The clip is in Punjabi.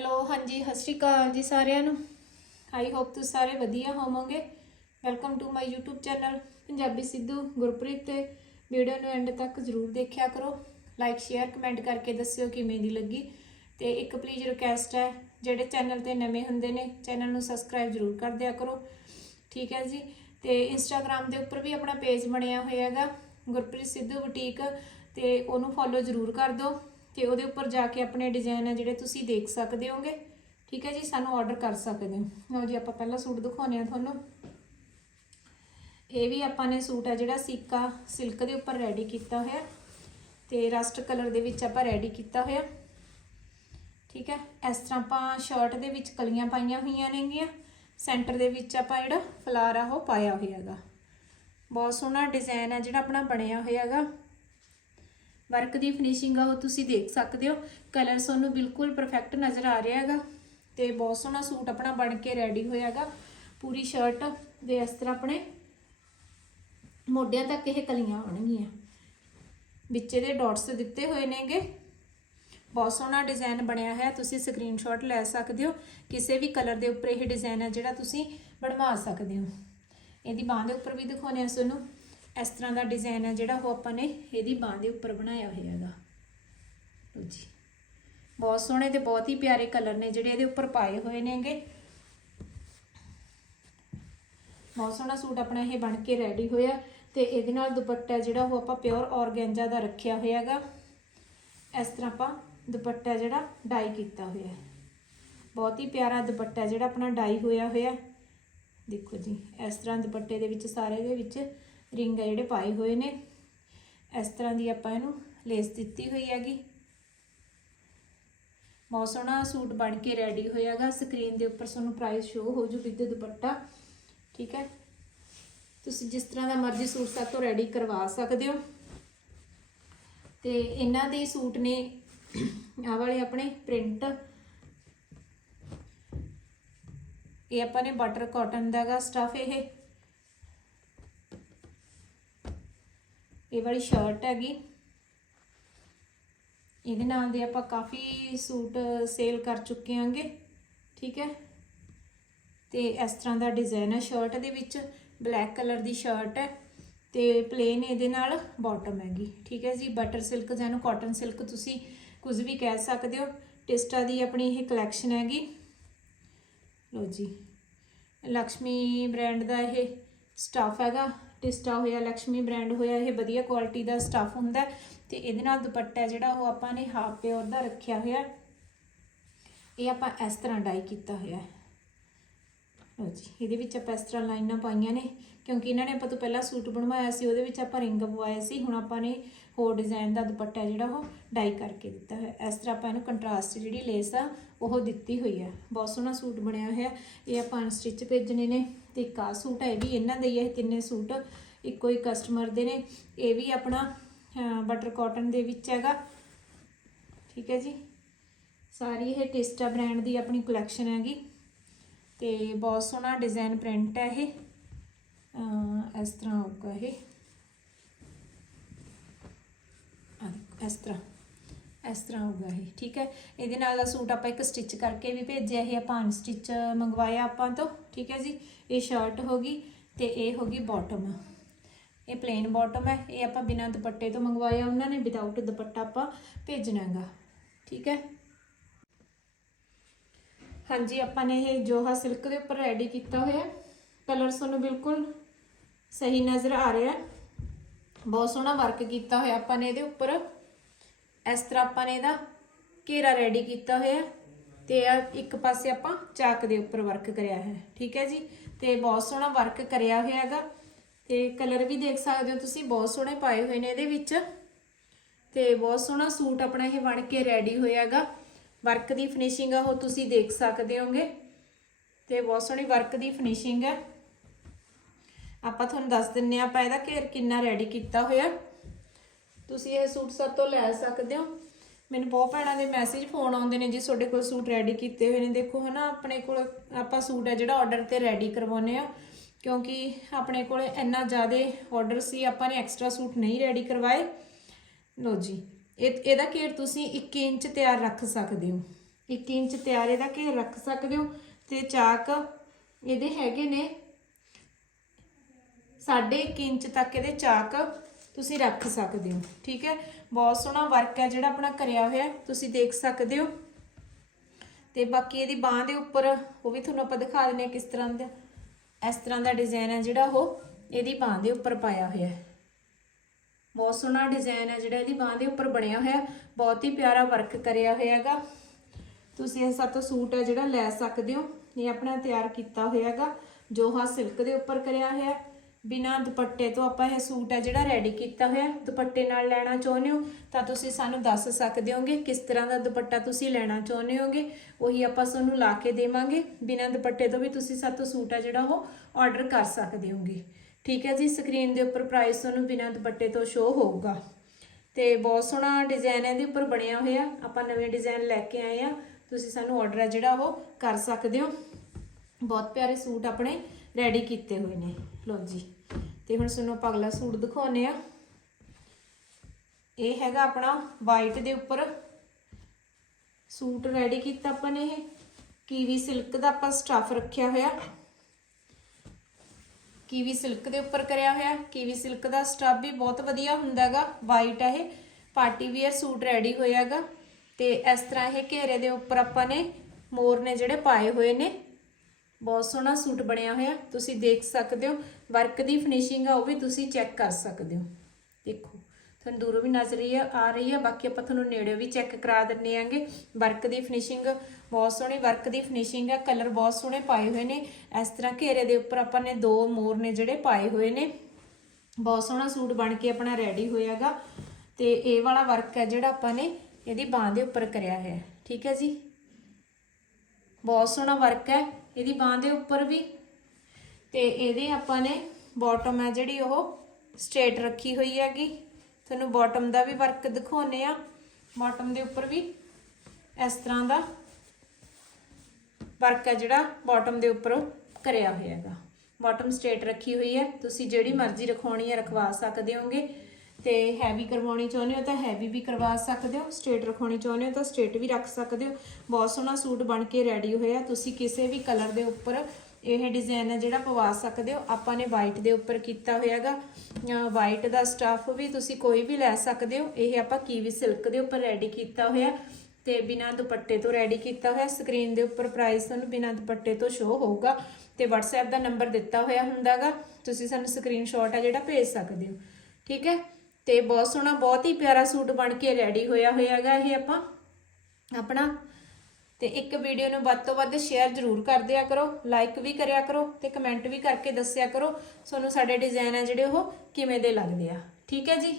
ਹੈਲੋ, ਹਾਂਜੀ, ਸਤਿ ਸ਼੍ਰੀ ਅਕਾਲ ਜੀ ਸਾਰਿਆਂ ਨੂੰ। ਆਈ ਹੋਪ ਤੁਸੀਂ ਸਾਰੇ ਵਧੀਆ ਹੋਵੋਗੇ। Welcome to my YouTube channel Punjabi Sidhu Gurpreet ਤੇ ਵੀਡੀਓ ਨੂੰ ਐਂਡ ਤੱਕ ਜ਼ਰੂਰ ਦੇਖਿਆ ਕਰੋ। ਲਾਈਕ ਸ਼ੇਅਰ ਕਮੈਂਟ ਕਰਕੇ ਦੱਸਿਓ ਕਿਵੇਂ ਦੀ ਲੱਗੀ। ਤੇ ਇੱਕ ਪਲੀਜ਼ ਰਿਕੁਐਸਟ ਹੈ, ਜਿਹੜੇ ਚੈਨਲ ਤੇ ਨਵੇਂ ਹੁੰਦੇ ਨੇ ਚੈਨਲ ਨੂੰ ਸਬਸਕ੍ਰਾਈਬ ਜ਼ਰੂਰ ਕਰ ਦਿਆ ਕਰੋ। ਠੀਕ ਹੈ ਜੀ? ਤੇ ਇੰਸਟਾਗ੍ਰam ਦੇ ਉੱਪਰ ਵੀ ਆਪਣਾ ਪੇਜ ਬਣਿਆ ਹੋਇਆ ਹੈਗਾ, ਗੁਰਪ੍ਰੀਤ ਸਿੱਧੂ ਬੁਟੀਕ ਤੇ ਉਹਨੂੰ ਫੋਲੋ ਜ਼ਰੂਰ ਕਰ ਦਿਓ। ਤੇ ਉਹਦੇ ਉੱਪਰ ਜਾ ਕੇ ਆਪਣੇ ਡਿਜ਼ਾਈਨ ਆ ਜਿਹੜੇ ਤੁਸੀਂ ਦੇਖ ਸਕਦੇ ਹੋਗੇ। ਠੀਕ ਹੈ ਜੀ, ਸਾਨੂੰ ਆਰਡਰ ਕਰ ਸਕਦੇ ਹੋ। ਲਓ ਜੀ, ਆਪਾਂ ਪਹਿਲਾਂ ਸੂਟ ਦਿਖਾਉਂਦੇ ਆ ਤੁਹਾਨੂੰ। ਇਹ ਵੀ ਆਪਾਂ ਨੇ ਸੂਟ ਆ ਜਿਹੜਾ ਸੀਕਾ ਸਿਲਕ ਦੇ ਉੱਪਰ ਰੈਡੀ ਕੀਤਾ ਹੋਇਆ। ਤੇ ਰਸਟ ਕਲਰ ਦੇ ਵਿੱਚ ਆਪਾਂ ਰੈਡੀ ਕੀਤਾ ਹੋਇਆ। ਠੀਕ ਹੈ, ਇਸ ਤਰ੍ਹਾਂ ਆਪਾਂ ਸ਼ਰਟ ਦੇ ਵਿੱਚ ਕਲੀਆਂ ਪਾਈਆਂ ਹੋਈਆਂ ਨੇਗੀਆਂ। ਸੈਂਟਰ ਦੇ ਵਿੱਚ ਆਪਾਂ ਜਿਹੜਾ ਫਲਾਰ ਆ ਉਹ ਪਾਇਆ ਹੋਇਆ ਹੈਗਾ। ਬਹੁਤ ਸੋਹਣਾ ਡਿਜ਼ਾਈਨ ਆ ਜਿਹੜਾ ਆਪਣਾ ਬਣਿਆ ਹੋਇਆ ਹੈਗਾ। ਵਰਕ ਦੀ ਫਿਨਿਸ਼ਿੰਗ ਆ, ਉਹ ਤੁਸੀਂ ਦੇਖ ਸਕਦੇ ਹੋ। ਕਲਰ ਤੁਹਾਨੂੰ ਬਿਲਕੁਲ ਪਰਫੈਕਟ ਨਜ਼ਰ ਆ ਰਿਹਾ ਹੈਗਾ। ਤੇ ਬਹੁਤ ਸੋਹਣਾ ਸੂਟ ਆਪਣਾ ਬਣ ਕੇ ਰੈਡੀ ਹੋਇਆ ਹੈਗਾ। ਪੂਰੀ ਸ਼ਰਟ ਦੇ ਇਸ ਤਰ੍ਹਾਂ ਆਪਣੇ ਮੋਢਿਆਂ ਤੱਕ ਇਹ ਕਲੀਆਂ ਆਉਣਗੀਆਂ। ਵਿੱਚ ਇਹਦੇ ਡਾਟਸ ਦਿੱਤੇ ਹੋਏ ਨੇਗੇ। ਬਹੁਤ ਸੋਹਣਾ ਡਿਜ਼ਾਈਨ ਬਣਿਆ ਹੈ। ਤੁਸੀਂ ਸਕਰੀਨਸ਼ਾਟ ਲੈ ਸਕਦੇ ਹੋ। ਕਿਸੇ ਵੀ ਕਲਰ ਦੇ ਉੱਪਰ ਇਹ ਡਿਜ਼ਾਈਨ ਹੈ ਜਿਹੜਾ ਤੁਸੀਂ ਬਣਵਾ ਸਕਦੇ ਹੋ। ਇਹਦੀ ਬਾਂਹ ਦੇ ਉੱਪਰ ਵੀ ਦਿਖਾਉਣੇ ਆ ਤੁਹਾਨੂੰ। ਇਸ ਤਰ੍ਹਾਂ ਦਾ ਡਿਜ਼ਾਈਨ ਹੈ ਜਿਹੜਾ ਉਹ ਆਪਾਂ ਨੇ ਇਹਦੀ ਬਾਂਹ ਦੇ ਉੱਪਰ ਬਣਾਇਆ ਹੋਇਆ ਹੈਗਾ। ਲਓ ਜੀ। ਬਹੁਤ ਸੋਹਣੇ ਤੇ ਬਹੁਤ ਹੀ ਪਿਆਰੇ ਕਲਰ ਨੇ ਜਿਹੜੇ ਇਹਦੇ ਉੱਪਰ ਪਾਏ ਹੋਏ ਨੇਗੇ। ਬਹੁਤ ਸੋਹਣਾ ਸੂਟ ਆਪਣਾ ਇਹ ਬਣ ਕੇ ਰੈਡੀ ਹੋਇਆ ਤੇ ਇਹਦੇ ਨਾਲ ਦੁਪੱਟਾ ਜਿਹੜਾ ਉਹ ਆਪਾਂ ਪਿਓਰ ਔਰਗੈਂਜਾ ਦਾ ਰੱਖਿਆ ਹੋਇਆ ਹੈਗਾ। ਇਸ ਤਰ੍ਹਾਂ ਆਪਾਂ ਦੁਪੱਟਾ ਜਿਹੜਾ ਡਾਈ ਕੀਤਾ ਹੋਇਆ ਹੈ। ਬਹੁਤ ਹੀ ਪਿਆਰਾ ਦੁਪੱਟਾ ਜਿਹੜਾ ਆਪਣਾ ਡਾਈ ਹੋਇਆ ਹੋਇਆ। ਦੇਖੋ ਜੀ, ਇਸ ਤਰ੍ਹਾਂ ਦੁਪੱਟੇ ਦੇ ਵਿੱਚ ਸਾਰੇ ਦੇ ਵਿੱਚ ਰਿੰਗ ਆ ਜਿਹੜੇ ਪਾਏ ਹੋਏ ਨੇ, ਇਸ ਤਰ੍ਹਾਂ ਦੀ ਆਪਾਂ ਇਹਨੂੰ ਲੇਸ ਦਿੱਤੀ ਹੋਈ ਹੈਗੀ। ਬਹੁਤ ਸੋਹਣਾ ਸੂਟ ਬਣ ਕੇ ਰੈਡੀ ਹੋਇਆਗਾ। ਸਕਰੀਨ ਦੇ ਉੱਪਰ ਤੁਹਾਨੂੰ ਪ੍ਰਾਈਸ ਸ਼ੋ ਹੋ ਜੂ ਵਿਦ ਦੁਪੱਟਾ, ਠੀਕ ਹੈ? ਤੁਸੀਂ ਜਿਸ ਤਰ੍ਹਾਂ ਦਾ ਮਰਜ਼ੀ ਸੂਟ ਸਾਡੇ ਤੋਂ ਰੈਡੀ ਕਰਵਾ ਸਕਦੇ ਹੋ। ਤੇ ਇਹਨਾਂ ਦੇ ਸੂਟ ਨੇ ਆ ਵਾਲੇ ਆਪਣੇ ਪ੍ਰਿੰਟ ਇਹ ਆਪਾਂ ਨੇ ਬਟਰ ਕਾਟਨ ਦਾਗਾ ਸਟਫ ਇਹ। ਇਹ ਵਾਲੀ ਸ਼ਰਟ ਹੈਗੀ। ਇਹਦੇ ਨਾਲ ਦੇ ਆਪਾਂ ਕਾਫੀ ਸੂਟ ਸੇਲ ਕਰ ਚੁੱਕੇ ਆਂਗੇ ਠੀਕ ਹੈ। ਤੇ ਇਸ ਤਰ੍ਹਾਂ ਦਾ ਡਿਜ਼ਾਈਨ ਹੈ ਸ਼ਰਟ ਦੇ ਵਿੱਚ ਬਲੈਕ ਕਲਰ ਦੀ ਸ਼ਰਟ ਹੈ ਤੇ ਪਲੇਨ ਇਹਦੇ ਨਾਲ ਬਾਟਮ ਹੈਗੀ, ਠੀਕ ਹੈ ਜੀ। ਬਟਰ ਸਿਲਕ ਜਾਂ ਨੂੰ ਕਾਟਨ ਸਿਲਕ ਤੁਸੀਂ ਕੁਝ ਵੀ ਕਹਿ ਸਕਦੇ ਹੋ। ਟਿਸਟਾ ਦੀ ਆਪਣੀ ਇਹ ਕਲੈਕਸ਼ਨ ਹੈਗੀ। ਲੋ ਜੀ ਲక్ష్ਮੀ ਬ੍ਰਾਂਡ ਦਾ ਇਹ ਸਟਾਫ ਹੈਗਾ। ਟਿਸਟਾ ਹੋਇਆ ਲక్ష్ਮੀ ਬ੍ਰਾਂਡ ਹੋਇਆ, ਇਹ ਵਧੀਆ ਕੁਆਲਿਟੀ ਦਾ ਸਟੱਫ ਹੁੰਦਾ ਹੈ ਤੇ ਇਹਦੇ ਨਾਲ ਦੁਪੱਟਾ ਜਿਹੜਾ ਉਹ ਆਪਾਂ ਨੇ ਹਾਫ ਪਿਓਰ ਦਾ ਰੱਖਿਆ ਹੋਇਆ ਇਹ ਆਪਾਂ ਇਸ ਤਰ੍ਹਾਂ ਡਾਈ ਕੀਤਾ ਹੋਇਆ ਲਓ ਜੀ, ਇਹਦੇ ਵਿੱਚ ਆਪਾਂ ਇਸ ਤਰ੍ਹਾਂ ਲਾਈਨਾਂ ਪਾਈਆਂ ਨੇ ਕਿਉਂਕਿ ਇਹਨਾਂ ਨੇ ਆਪਾਂ ਤੋਂ ਪਹਿਲਾਂ ਸੂਟ ਬਣਵਾਇਆ ਸੀ, ਉਹਦੇ ਵਿੱਚ ਆਪਾਂ ਰਿੰਗ ਪਵਾਇਆ ਸੀ, ਹੁਣ ਆਪਾਂ ਨੇ ਹੋਰ ਡਿਜ਼ਾਈਨ ਦਾ ਦੁਪੱਟਾ ਜਿਹੜਾ ਉਹ ਡਾਈ ਕਰਕੇ ਦਿੱਤਾ ਹੋਇਆ ਇਸ ਤਰ੍ਹਾਂ ਆਪਾਂ ਇਹਨੂੰ ਕੰਟਰਾਸਟ ਜਿਹੜੀ ਲੇਸ ਆ, ਉਹ ਦਿੱਤੀ ਹੋਈ ਹੈ। ਬਹੁਤ ਸੋਹਣਾ ਸੂਟ ਬਣਿਆ ਹੋਇਆ। ਇਹ ਆਪਾਂ ਸਟਿਚ ਭੇਜਣੇ ਨੇ ਤੇ ਇੱਕ ਆਹ ਸੂਟ ਹੈ ਇਹ ਵੀ ਇਹਨਾਂ ਦੇ ਹੀ ਇਹ ਤਿੰਨੇ ਸੂਟ ਇੱਕੋ ਹੀ ਕਸਟਮਰ ਦੇ ਨੇ। ਇਹ ਵੀ ਆਪਣਾ ਬਟਰ ਕਾਟਨ ਦੇ ਵਿੱਚ ਹੈਗਾ। ਠੀਕ ਹੈ ਜੀ? ਸਾਰੀ ਇਹ ਟਿਸਟਾ ਬ੍ਰਾਂਡ ਦੀ ਆਪਣੀ ਕਲੈਕਸ਼ਨ ਹੈਗੀ। ਤੇ ਬਹੁਤ ਸੋਹਣਾ ਡਿਜ਼ਾਈਨ ਪ੍ਰਿੰਟ ਹੈ ਇਹ। ਇਸ ਤਰ੍ਹਾਂ ਹੋਊਗਾ ਇਹ ਆਹ ਦੇਖੋ, ਇਸ ਤਰ੍ਹਾਂ ਇਸ ਤਰ੍ਹਾਂ ਹੋਊਗਾ ਇਹ, ਠੀਕ ਹੈ? ਇਹਦੇ ਨਾਲ ਦਾ ਸੂਟ ਆਪਾਂ ਇੱਕ ਸਟਿਚ ਕਰਕੇ ਵੀ ਭੇਜਿਆ ਇਹ ਆਪਾਂ ਅਨਸਟਿਚ ਮੰਗਵਾਇਆ ਆਪਾਂ ਤੋਂ, ਠੀਕ ਹੈ ਜੀ? ਇਹ ਸ਼ਰਟ ਹੋ ਗਈ ਤੇ ਇਹ ਹੋ ਗਈ ਬਾਟਮ ਇਹ ਪਲੇਨ ਬਾਟਮ ਹੈ, ਇਹ ਆਪਾਂ ਬਿਨਾਂ ਦੁਪੱਟੇ ਤੋਂ ਮੰਗਵਾਇਆ, ਉਹਨਾਂ ਨੇ ਵਿਦਆਊਟ ਦੁਪੱਟਾ ਆਪਾਂ ਭੇਜਣਾ ਹੈਗਾ, ਠੀਕ ਹੈ? ਹਾਂਜੀ, ਆਪਾਂ ਨੇ ਇਹ ਜੋਹਾ ਸਿਲਕ ਦੇ ਉੱਪਰ ਰੈਡੀ ਕੀਤਾ ਹੋਇਆ ਕਲਰ ਤੁਹਾਨੂੰ ਬਿਲਕੁਲ ਸਹੀ ਨਜ਼ਰ ਆ ਰਿਹਾ ਬਹੁਤ ਸੋਹਣਾ ਵਰਕ ਕੀਤਾ ਹੋਇਆ ਆਪਾਂ ਨੇ ਇਹਦੇ ਉੱਪਰ। ਇਸ ਤਰ੍ਹਾਂ ਆਪਾਂ ਨੇ ਇਹਦਾ ਘੇਰਾ ਰੈਡੀ ਕੀਤਾ ਹੋਇਆ ਤੇ ਆ ਇੱਕ ਪਾਸੇ ਆਪਾਂ ਚਾਕ ਦੇ ਉੱਪਰ ਵਰਕ ਕਰਿਆ ਹੈ, ਠੀਕ ਹੈ ਜੀ? ਤੇ ਬਹੁਤ ਸੋਹਣਾ ਵਰਕ ਕਰਿਆ ਹੋਇਆ ਹੈਗਾ। ਤੇ ਕਲਰ ਵੀ ਦੇਖ ਸਕਦੇ ਹੋ ਤੁਸੀਂ, ਬਹੁਤ ਸੋਹਣੇ ਪਾਏ ਹੋਏ ਨੇ ਇਹਦੇ ਵਿੱਚ। ਤੇ ਬਹੁਤ ਸੋਹਣਾ ਸੂਟ ਆਪਣਾ ਇਹ ਬਣ ਕੇ ਰੈਡੀ ਹੋਇਆ ਹੈਗਾ। ਵਰਕ ਦੀ ਫਿਨਿਸ਼ਿੰਗ ਆ, ਉਹ ਤੁਸੀਂ ਦੇਖ ਸਕਦੇ ਹੋਗੇ। ਤੇ ਬਹੁਤ ਸੋਹਣੀ ਵਰਕ ਦੀ ਫਿਨਿਸ਼ਿੰਗ ਹੈ। ਆਪਾਂ ਤੁਹਾਨੂੰ ਦੱਸ ਦਿੰਨੇ ਆ ਆਪਾਂ ਇਹਦਾ ਘੇਰ ਕਿੰਨਾ ਰੈਡੀ ਕੀਤਾ ਹੋਇਆ। ਤੁਸੀਂ ਇਹ ਸੂਟ ਸਾਡੇ ਤੋਂ ਲੈ ਸਕਦੇ ਹੋ। ਮੈਨੂੰ ਬਹੁਤ ਭੈਣਾਂ ਦੇ ਮੈਸੇਜ ਫੋਨ ਆਉਂਦੇ ਨੇ ਜੀ, ਤੁਹਾਡੇ ਕੋਲ ਸੂਟ ਰੈਡੀ ਕੀਤੇ ਹੋਏ ਨੇ। ਦੇਖੋ ਹਨਾ, ਆਪਣੇ ਕੋਲ ਆਪਾਂ ਸੂਟ ਹੈ ਜਿਹੜਾ ਆਰਡਰ ਤੇ ਰੈਡੀ ਕਰਵਾਉਨੇ ਆ ਕਿਉਂਕਿ ਆਪਣੇ ਕੋਲ ਇੰਨਾ ਜ਼ਿਆਦਾ ਆਰਡਰ ਸੀ, ਆਪਾਂ ਨੇ ਐਕਸਟਰਾ ਸੂਟ ਨਹੀਂ ਰੈਡੀ ਕਰਵਾਏ। ਲੋ ਜੀ, ਇਹ, ਇਹਦਾ ਘੇਰ ਤੁਸੀਂ 1 ਇੰਚ ਤਿਆਰ ਰੱਖ ਸਕਦੇ ਹੋ। 1 ਇੰਚ ਤਿਆਰ ਇਹਦਾ ਘੇਰ ਰੱਖ ਸਕਦੇ ਹੋ। ਤੇ ਚਾਕ ਇਹਦੇ ਹੈਗੇ ਨੇ 1.5 ਇੰਚ ਤੱਕ ਇਹਦੇ ਚਾਕ ਤੁਸੀਂ ਰੱਖ ਸਕਦੇ ਹੋ, ਠੀਕ ਹੈ? ਬਹੁਤ ਸੋਹਣਾ ਵਰਕ ਹੈ ਜਿਹੜਾ ਆਪਣਾ ਕਰਿਆ ਹੋਇਆ, ਤੁਸੀਂ ਦੇਖ ਸਕਦੇ ਹੋ। ਤੇ ਬਾਕੀ ਇਹਦੀ ਬਾਹ ਦੇ ਉੱਪਰ, ਉਹ ਵੀ ਤੁਹਾਨੂੰ ਆਪਾਂ ਦਿਖਾ ਦਿੰਦੇ ਹਾਂ ਕਿਸ ਤਰ੍ਹਾਂ ਦਾ, ਇਸ ਤਰ੍ਹਾਂ ਦਾ ਡਿਜ਼ਾਈਨ ਹੈ ਜਿਹੜਾ ਉਹ, ਇਹਦੀ ਬਾਹ ਦੇ ਉੱਪਰ ਪਾਇਆ ਹੋਇਆ ਹੈ। ਬਹੁਤ ਸੋਹਣਾ ਡਿਜ਼ਾਈਨ ਹੈ ਜਿਹੜਾ ਇਹਦੀ ਬਾਹ ਦੇ ਉੱਪਰ ਬਣਿਆ ਹੋਇਆ, ਬਹੁਤ ਹੀ ਪਿਆਰਾ ਵਰਕ ਕਰਿਆ ਹੋਇਆ ਹੈਗਾ। ਤੁਸੀਂ ਇਹ ਸਾਤੋਂ ਸੂਟ ਹੈ ਜਿਹੜਾ ਲੈ ਸਕਦੇ ਹੋ, ਇਹ ਆਪਣਾ ਤਿਆਰ ਕੀਤਾ ਹੋਇਆ ਹੈਗਾ ਜੋਹਾ ਸਿਲਕ ਦੇ ਉੱਪਰ ਕਰਿਆ ਹੋਇਆ ਬਿਨਾਂ ਦੁਪੱਟੇ ਤੋਂ ਆਪਾਂ ਇਹ ਸੂਟ ਹੈ ਜਿਹੜਾ ਰੈਡੀ ਕੀਤਾ ਹੋਇਆ, ਦੁਪੱਟੇ ਨਾਲ ਲੈਣਾ ਚਾਹੁੰਦੇ ਹੋ, ਤਾਂ ਤੁਸੀਂ ਸਾਨੂੰ ਦੱਸ ਸਕਦੇ ਹੋਗੇ ਕਿਸ ਤਰ੍ਹਾਂ ਦਾ ਦੁਪੱਟਾ ਤੁਸੀਂ ਲੈਣਾ ਚਾਹੁੰਦੇ ਹੋਗੇ। ਉਹੀ ਆਪਾਂ ਤੁਹਾਨੂੰ ਲਾ ਕੇ ਦੇਵਾਂਗੇ। ਬਿਨਾਂ ਦੁਪੱਟੇ ਤੋਂ ਵੀ ਤੁਸੀਂ ਸਾਤੋਂ ਸੂਟ ਹੈ ਜਿਹੜਾ ਉਹ ਆਰਡਰ ਕਰ ਸਕਦੇ ਹੋਗੇ। ਠੀਕ ਹੈ ਜੀ ਸਕਰੀਨ ਦੇ ਉੱਪਰ ਪ੍ਰਾਈਸ ਤੁਹਾਨੂੰ ਬਿਨਾਂ ਦੁਪੱਟੇ ਤੋਂ ਸ਼ੋ ਹੋਊਗਾ। ਤੇ ਬਹੁਤ ਸੋਹਣਾ ਡਿਜ਼ਾਈਨ ਇਹਦੇ ਉੱਪਰ ਬਣਿਆ ਹੋਇਆ। ਆਪਾਂ ਨਵੇਂ ਡਿਜ਼ਾਈਨ ਲੈ ਕੇ ਆਏ ਆ ਤੁਸੀਂ ਸਾਨੂੰ ਆਰਡਰ ਹੈ ਜਿਹੜਾ ਉਹ ਕਰ ਸਕਦੇ ਹੋ। ਬਹੁਤ ਪਿਆਰੇ ਸੂਟ ਆਪਣੇ। ਰੈਡੀ ਕੀਤੇ ਹੋਏ ਨੇ। ਲਓ ਜੀ। ਤੇ ਹੁਣ ਤੁਹਾਨੂੰ ਆਪਾਂ ਅਗਲਾ ਸੂਟ ਦਿਖਾਉਨੇ ਆ ਇਹ ਹੈਗਾ ਆਪਣਾ ਵਾਈਟ ਦੇ ਉੱਪਰ। ਸੂਟ ਰੈਡੀ ਕੀਤਾ ਆਪਾਂ ਨੇ ਇਹ। ਕੀਵੀ ਸਿਲਕ ਦਾ ਆਪਾਂ ਸਟਫ ਰੱਖਿਆ ਹੋਇਆ। ਕੀਵੀ ਸਿਲਕ ਦੇ ਉੱਪਰ ਕਰਿਆ ਹੋਇਆ। ਕੀਵੀ ਸਿਲਕ ਦਾ ਸਟਫ ਵੀ ਬਹੁਤ ਵਧੀਆ ਹੁੰਦਾ ਹੈਗਾ। ਵਾਈਟ ਹੈ ਇਹ। ਪਾਰਟੀ ਵੇਅਰ ਸੂਟ ਰੈਡੀ ਹੋਇਆ ਹੋਇਆਗਾ ਤੇ ਇਸ ਤਰ੍ਹਾਂ ਇਹ ਘੇਰੇ ਦੇ ਉੱਪਰ ਆਪਾਂ ਨੇ ਮੋਰ ਨੇ ਜਿਹੜੇ ਪਾਏ ਹੋਏ ਨੇ। ਬਹੁਤ ਸੋਹਣਾ ਸੂਟ ਬਣਿਆ ਹੋਇਆ, ਤੁਸੀਂ ਦੇਖ ਸਕਦੇ ਹੋ। ਵਰਕ ਦੀ ਫਿਨਿਸ਼ਿੰਗ ਆ, ਉਹ ਵੀ ਤੁਸੀਂ ਚੈੱਕ ਕਰ ਸਕਦੇ ਹੋ। ਦੇਖੋ, ਤੁਹਾਨੂੰ ਦੂਰੋਂ ਵੀ ਨਜ਼ਰ ਰਹੀ ਆ ਰਹੀ ਆ, ਬਾਕੀ ਆਪਾਂ ਤੁਹਾਨੂੰ ਨੇੜੇ ਵੀ ਚੈੱਕ ਕਰਾ ਦਿੰਨੇ ਆਂਗੇ। ਵਰਕ ਦੀ ਫਿਨਿਸ਼ਿੰਗ ਬਹੁਤ ਸੋਹਣੀ ਵਰਕ ਦੀ ਫਿਨਿਸ਼ਿੰਗ ਆ ਕਲਰ ਬਹੁਤ ਸੋਹਣੇ ਪਾਏ ਹੋਏ ਨੇ। ਇਸ ਤਰ੍ਹਾਂ ਘੇਰੇ ਦੇ ਉੱਪਰ ਆਪਾਂ ਨੇ ਦੋ ਮੋਰ ਨੇ ਜਿਹੜੇ ਪਾਏ ਹੋਏ ਨੇ। ਬਹੁਤ ਸੋਹਣਾ ਸੂਟ ਬਣ ਕੇ ਆਪਣਾ ਰੈਡੀ ਹੋਇਆਗਾ। ਤੇ ਇਹ ਵਾਲਾ ਵਰਕ ਹੈ ਜਿਹੜਾ ਆਪਾਂ ਨੇ ਇਹਦੀ ਬਾਹ ਦੇ ਉੱਪਰ ਕਰਿਆ ਹੋਇਆ ਹੈ ਠੀਕ ਹੈ ਜੀ? ਬਹੁਤ ਸੋਹਣਾ ਵਰਕ ਹੈ ਇਹਦੀ ਬਾਹ ਦੇ ਉੱਪਰ ਵੀ। ਤੇ ਇਹਦੇ ਆਪਾਂ ਨੇ ਬਾਟਮ ਹੈ ਜਿਹੜੀ ਉਹ ਸਟ੍ਰੇਟ ਰੱਖੀ ਹੋਈ ਹੈਗੀ। ਤੁਹਾਨੂੰ ਬਾਟਮ ਦਾ ਵੀ ਵਰਕ ਦਿਖਾਉਨੇ ਆ। ਬਾਟਮ ਦੇ ਉੱਪਰ ਵੀ ਇਸ ਤਰ੍ਹਾਂ ਦਾ ਵਰਕ ਹੈ ਜਿਹੜਾ ਬਾਟਮ ਦੇ ਉੱਪਰ ਕਰਿਆ ਹੋਇਆ ਹੈਗਾ। ਬਾਟਮ ਸਟ੍ਰੇਟ ਰੱਖੀ ਹੋਈ ਹੈ। ਤੁਸੀਂ ਜਿਹੜੀ ਮਰਜ਼ੀ ਰਖਵਾਉਣੀ ਹੈ, ਰਖਵਾ ਸਕਦੇ ਹੋਗੇ। ਤੇ ਹੈਵੀ ਕਰਵਾਉਣੀ ਚਾਹੁੰਦੇ ਹੋ ਤਾਂ ਹੈਵੀ ਵੀ ਕਰਵਾ ਸਕਦੇ ਹੋ ਸਟ੍ਰੇਟ ਰਖਵਾਉਣੀ ਚਾਹੁੰਦੇ ਹੋ ਤਾਂ ਸਟ੍ਰੇਟ ਵੀ ਰੱਖ ਸਕਦੇ ਹੋ। ਬਹੁਤ ਸੋਹਣਾ ਸੂਟ ਬਣ ਕੇ ਰੈਡੀ ਹੋਇਆ। ਤੁਸੀਂ ਕਿਸੇ ਵੀ ਕਲਰ ਦੇ ਉੱਪਰ ਇਹ ਡਿਜ਼ਾਈਨ ਹੈ ਜਿਹੜਾ ਪਵਾ ਸਕਦੇ ਹੋ, ਆਪਾਂ ਨੇ ਵਾਈਟ ਦੇ ਉੱਪਰ ਕੀਤਾ ਹੋਇਆਗਾ। ਵਾਈਟ ਦਾ ਸਟਫ ਵੀ ਤੁਸੀਂ ਕੋਈ ਵੀ ਲੈ ਸਕਦੇ ਹੋ। ਇਹ ਆਪਾਂ ਕੀਵੀ ਸਿਲਕ ਦੇ ਉੱਪਰ ਰੈਡੀ ਕੀਤਾ ਹੋਇਆ। ਤੇ ਬਿਨਾਂ ਦੁਪੱਟੇ ਤੋਂ ਰੈਡੀ ਕੀਤਾ ਹੋਇਆ। ਸਕਰੀਨ ਦੇ ਉੱਪਰ ਪ੍ਰਾਈਸ ਤੁਹਾਨੂੰ ਬਿਨਾਂ ਦੁਪੱਟੇ ਤੋਂ ਸ਼ੋ ਹੋਊਗਾ। ਤੇ WhatsApp ਦਾ ਨੰਬਰ ਦਿੱਤਾ ਹੋਇਆ ਹੁੰਦਾਗਾ। ਤੁਸੀਂ ਸਾਨੂੰ ਸਕਰੀਨਸ਼ਾਟ ਆ ਜਿਹੜਾ ਭੇਜ ਸਕਦੇ ਹੋ। ਠੀਕ ਹੈ? ਤੇ ਬਹੁਤ ਸੋਹਣਾ, ਬਹੁਤ ਹੀ ਪਿਆਰਾ ਸੂਟ ਬਣ ਕੇ ਰੈਡੀ ਹੋਇਆ ਹੋਇਆਗਾ ਇਹ ਆਪਾਂ, ਆਪਣਾ। ਤੇ ਇੱਕ ਵੀਡੀਓ ਨੂੰ ਵੱਧ ਤੋਂ ਵੱਧ ਸ਼ੇਅਰ ਜ਼ਰੂਰ ਕਰ ਦਿਆ ਕਰੋ ਲਾਈਕ ਵੀ ਕਰਿਆ ਕਰੋ ਤੇ ਕਮੈਂਟ ਵੀ ਕਰਕੇ ਦੱਸਿਆ ਕਰੋ, ਤੁਹਾਨੂੰ ਸਾਡੇ ਡਿਜ਼ਾਈਨ ਆ ਜਿਹੜੇ ਉਹ ਕਿਵੇਂ ਦੇ ਲੱਗਦੇ ਆ। ਠੀਕ ਹੈ ਜੀ?